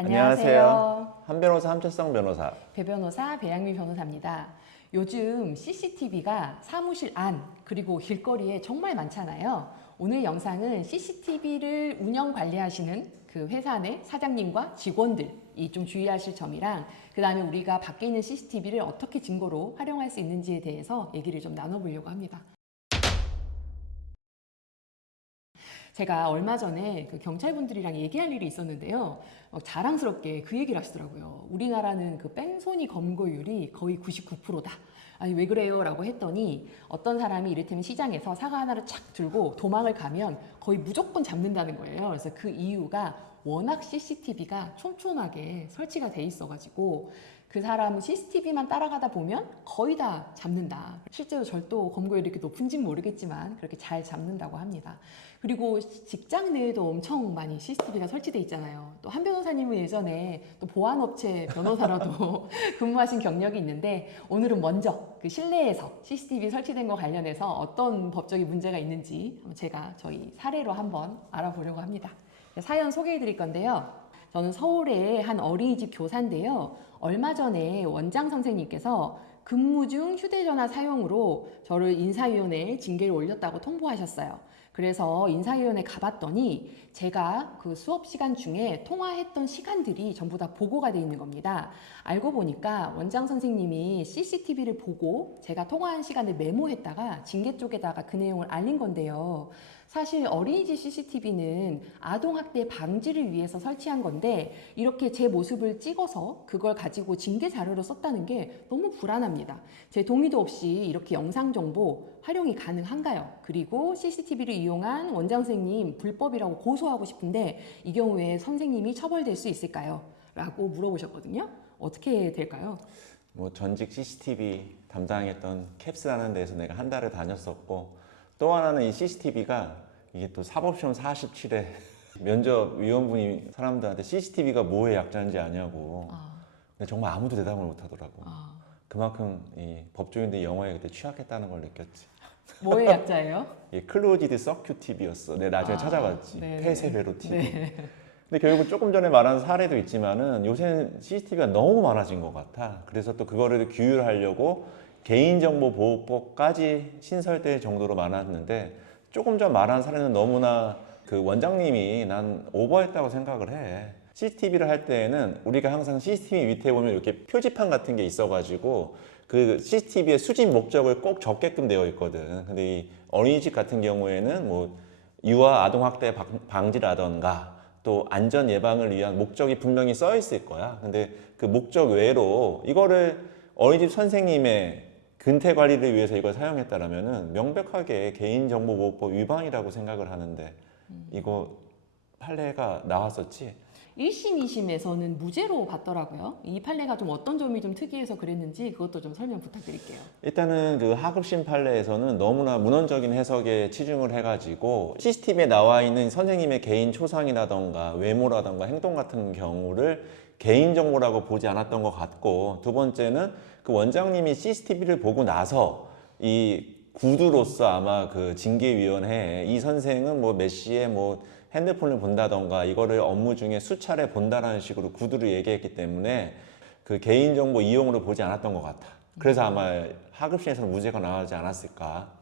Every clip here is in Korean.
안녕하세요. 한 변호사 함철성 변호사. 배 변호사 배양미 변호사입니다. 요즘 CCTV가 사무실 안 그리고 길거리에 정말 많잖아요. 오늘 영상은 CCTV를 운영 관리하시는 그 회사 내 사장님과 직원들이 좀 주의하실 점이랑 그 다음에 우리가 밖에 있는 CCTV를 어떻게 증거로 활용할 수 있는지에 대해서 얘기를 좀 나눠보려고 합니다. 제가 얼마 전에 그 경찰분들이랑 얘기할 일이 있었는데요. 자랑스럽게 그 얘기를 하시더라고요. 우리나라는 그 뺑소니 검거율이 거의 99%다. 아니 왜 그래요? 라고 했더니 어떤 사람이 이를테면 시장에서 사과 하나를 착 들고 도망을 가면 거의 무조건 잡는다는 거예요. 그래서 그 이유가 워낙 CCTV가 촘촘하게 설치가 돼 있어가지고 그 사람은 CCTV만 따라가다 보면 거의 다 잡는다. 실제로 절도 검거율이 이렇게 높은지는 모르겠지만 그렇게 잘 잡는다고 합니다. 그리고 직장 내에도 엄청 많이 CCTV가 설치돼 있잖아요. 또 한 변호사님은 예전에 또 보안업체 변호사라도 근무하신 경력이 있는데 오늘은 먼저 그 실내에서 CCTV 설치된 거 관련해서 어떤 법적인 문제가 있는지 제가 저희 사례로 한번 알아보려고 합니다. 사연 소개해 드릴 건데요. 저는 서울의 한 어린이집 교사인데요. 얼마 전에 원장 선생님께서 근무 중 휴대전화 사용으로 저를 인사위원회에 징계를 올렸다고 통보하셨어요. 그래서 인사위원회 가봤더니 제가 그 수업 시간 중에 통화했던 시간들이 전부 다 보고가 돼 있는 겁니다. 알고 보니까 원장 선생님이 CCTV를 보고 제가 통화한 시간을 메모했다가 징계 쪽에다가 그 내용을 알린 건데요. 사실 어린이집 CCTV는 아동학대 방지를 위해서 설치한 건데 이렇게 제 모습을 찍어서 그걸 가지고 징계 자료로 썼다는 게 너무 불안합니다. 제 동의도 없이 이렇게 영상 정보 활용이 가능한가요? 그리고 CCTV를 이용한 원장 선생님 불법이라고 고소하고 싶은데 이 경우에 선생님이 처벌될 수 있을까요? 라고 물어보셨거든요. 어떻게 될까요? 전직 CCTV 담당했던 캡스라는 데서 내가 한 달을 다녔었고, 또 하나는 이 CCTV가 이게 또 사법시험 47회 면접위원분이 사람들한테 CCTV가 뭐의 약자인지 아냐고. 근데 정말 아무도 대답을 못 하더라고. 그만큼 이 법조인들 영어에 그때 취약했다는 걸 느꼈지. 뭐의 약자예요? 이게 클로지드 서큐 TV였어. 내가 나중에 찾아봤지. 네네. 폐쇄회로 TV. 네. 근데 결국 조금 전에 말한 사례도 있지만은 요새는 CCTV가 너무 많아진 것 같아. 그래서 또 그거를 규율하려고 개인정보보호법까지 신설될 정도로 많았는데, 조금 전 말한 사례는 너무나 그 원장님이 난 오버했다고 생각을 해. CCTV를 할 때에는 우리가 항상 CCTV 밑에 보면 이렇게 표지판 같은 게 있어가지고 그 CCTV의 수집 목적을 꼭 적게끔 되어 있거든. 근데 이 어린이집 같은 경우에는 뭐 유아 아동학대 방지라던가 또 안전 예방을 위한 목적이 분명히 써 있을 거야. 근데 그 목적 외로 이거를 어린이집 선생님의 근태 관리를 위해서 이걸 사용했다라면은 명백하게 개인정보보호법 위반이라고 생각을 하는데, 이거 판례가 나왔었지. 1심, 2심에서는 무죄로 봤더라고요. 이 판례가 좀 어떤 점이 좀 특이해서 그랬는지 그것도 좀 설명 부탁드릴게요. 일단은 그 하급심 판례에서는 너무나 문헌적인 해석에 치중을 해가지고 CCTV에 나와 있는 선생님의 개인 초상이라던가 외모라던가 행동 같은 경우를 개인정보라고 보지 않았던 것 같고, 두 번째는 그 원장님이 CCTV를 보고 나서 이 구두로서 아마 그 징계위원회에 이 선생은 뭐 몇 시에 뭐 핸드폰을 본다던가 이거를 업무 중에 수차례 본다라는 식으로 구두를 얘기했기 때문에 그 개인정보 이용으로 보지 않았던 것 같아. 그래서 아마 하급심에서는 무죄가 나오지 않았을까.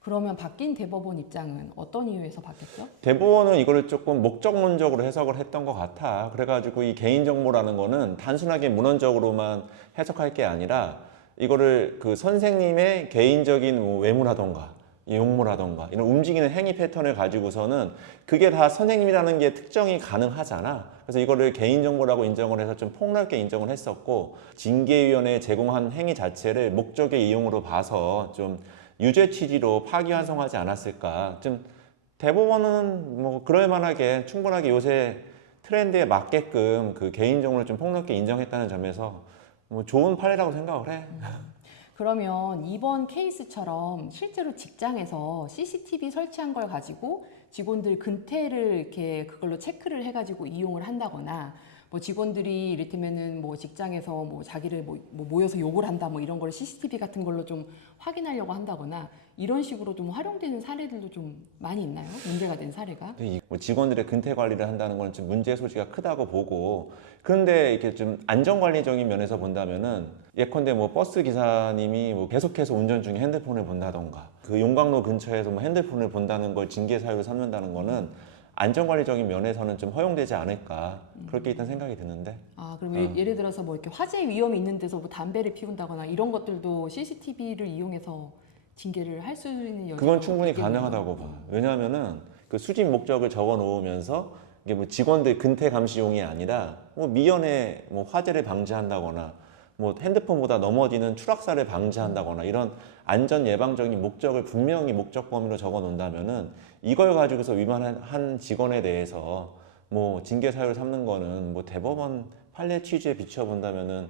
그러면 바뀐 대법원 입장은 어떤 이유에서 바뀌었죠? 대법원은 이거를 조금 목적론적으로 해석을 했던 것 같아. 그래가지고 이 개인정보라는 거는 단순하게 문헌적으로만 해석할 게 아니라 이거를 그 선생님의 개인적인 뭐 외모라던가 용모라던가 이런 움직이는 행위 패턴을 가지고서는 그게 다 선생님이라는 게 특정이 가능하잖아. 그래서 이거를 개인정보라고 인정을 해서 좀 폭넓게 인정을 했었고, 징계위원회에 제공한 행위 자체를 목적의 이용으로 봐서 좀 유죄 취지로 파기환송하지 않았을까. 좀 대법원은 뭐 그럴 만하게 충분하게 요새 트렌드에 맞게끔 그 개인정보를 좀 폭넓게 인정했다는 점에서 뭐 좋은 판례라고 생각을 해. 그러면 이번 케이스처럼 실제로 직장에서 CCTV 설치한 걸 가지고 직원들 근태를 이렇게 그걸로 체크를 해가지고 이용을 한다거나 뭐 직원들이 이를테면은 뭐 직장에서 뭐 자기를 뭐 모여서 욕을 한다 뭐 이런 걸 CCTV 같은 걸로 좀 확인하려고 한다거나 이런 식으로 좀 활용되는 사례들도 좀 많이 있나요? 문제가 된 사례가? 근데 뭐 직원들의 근태 관리를 한다는 건 좀 문제 소지가 크다고 보고, 그런데 이렇게 좀 안전관리적인 면에서 본다면은 예컨대 뭐 버스 기사님이 뭐 계속해서 운전 중에 핸드폰을 본다던가 그 용광로 근처에서 뭐 핸드폰을 본다는 걸 징계 사유로 삼는다는 거는 안전관리적인 면에서는 좀 허용되지 않을까, 그렇게 일단 생각이 드는데. 아, 그럼 예를 들어서 뭐 이렇게 화재 위험이 있는 데서 뭐 담배를 피운다거나 이런 것들도 CCTV를 이용해서 징계를 할 수 있는 여지가 그건 충분히 있겠네요. 가능하다고 봐. 왜냐하면은 그 수집 목적을 적어 놓으면서 이게 뭐 직원들 근태 감시용이 아니라 뭐 미연에 뭐 화재를 방지한다거나 뭐 핸드폰보다 넘어지는 추락사를 방지한다거나 이런 안전 예방적인 목적을 분명히 목적 범위로 적어 놓는다면은 이걸 가지고서 위반한 한 직원에 대해서 뭐 징계 사유를 삼는 거는 뭐 대법원 판례 취지에 비추어 본다면은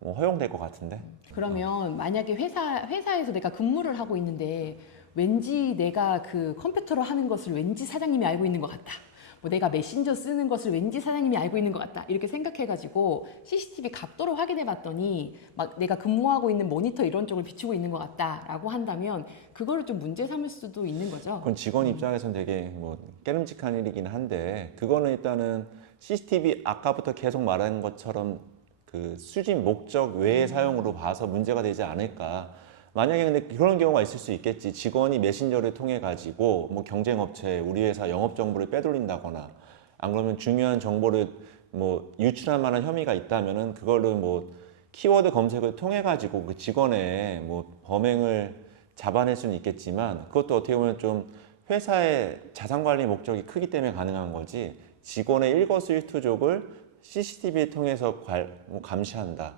뭐 허용될 것 같은데. 그러면 만약에 회사에서 내가 근무를 하고 있는데 왠지 내가 그 컴퓨터로 하는 것을 왠지 사장님이 알고 있는 것 같다. 뭐 내가 메신저 쓰는 것을 왠지 사장님이 알고 있는 것 같다. 이렇게 생각해가지고 CCTV 각도로 확인해 봤더니 막 내가 근무하고 있는 모니터 이런 쪽을 비추고 있는 것 같다라고 한다면 그거를 좀 문제 삼을 수도 있는 거죠. 그건 직원 입장에서는 되게 뭐 깨름직한 일이긴 한데, 그거는 일단은 CCTV 아까부터 계속 말하는 것처럼 그 수집 목적 외의 사용으로 봐서 문제가 되지 않을까. 만약에 근데 그런 경우가 있을 수 있겠지. 직원이 메신저를 통해 가지고 뭐 경쟁업체에 우리 회사 영업 정보를 빼돌린다거나, 안 그러면 중요한 정보를 뭐 유출할 만한 혐의가 있다면은 그거를 뭐 키워드 검색을 통해 가지고 그 직원의 뭐 범행을 잡아낼 수는 있겠지만, 그것도 어떻게 보면 좀 회사의 자산 관리 목적이 크기 때문에 가능한 거지, 직원의 일거수일투족을 CCTV를 통해서 뭐 감시한다.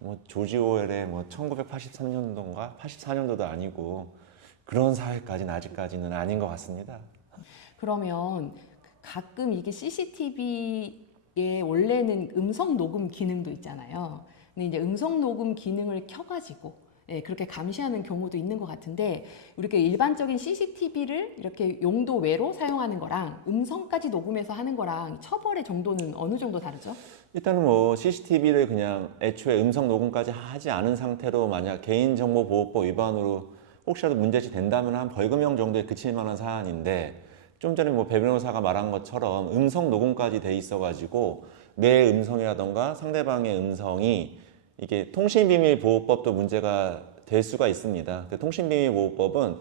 뭐 조지 오웰의 뭐 1983년도인가 84년도도 아니고 그런 사회까지는 아직까지는 아닌 것 같습니다. 그러면 가끔 이게 CCTV에 원래는 음성 녹음 기능도 있잖아요. 근데 이제 음성 녹음 기능을 켜가지고 그렇게 감시하는 경우도 있는 것 같은데, 우리가 일반적인 CCTV를 이렇게 용도 외로 사용하는 거랑 음성까지 녹음해서 하는 거랑 처벌의 정도는 어느 정도 다르죠? 일단은 뭐 CCTV를 그냥 애초에 음성 녹음까지 하지 않은 상태로 만약 개인정보보호법 위반으로 혹시라도 문제시 된다면 한 벌금형 정도에 그칠 만한 사안인데, 좀 전에 뭐 배 변호사가 말한 것처럼 음성 녹음까지 돼 있어가지고 내 음성이라던가 상대방의 음성이 이게 통신비밀보호법도 문제가 될 수가 있습니다. 그 통신비밀보호법은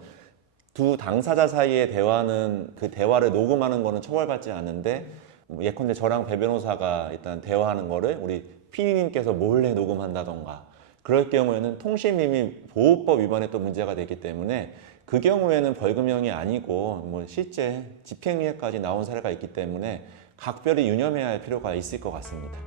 두 당사자 사이의 대화는 그 대화를 녹음하는 거는 처벌받지 않는데, 뭐 예컨대 저랑 배 변호사가 일단 대화하는 거를 우리 피디님께서 몰래 녹음한다던가 그럴 경우에는 통신비밀보호법 위반에 또 문제가 되기 때문에 그 경우에는 벌금형이 아니고 뭐 실제 집행유예까지 나온 사례가 있기 때문에 각별히 유념해야 할 필요가 있을 것 같습니다.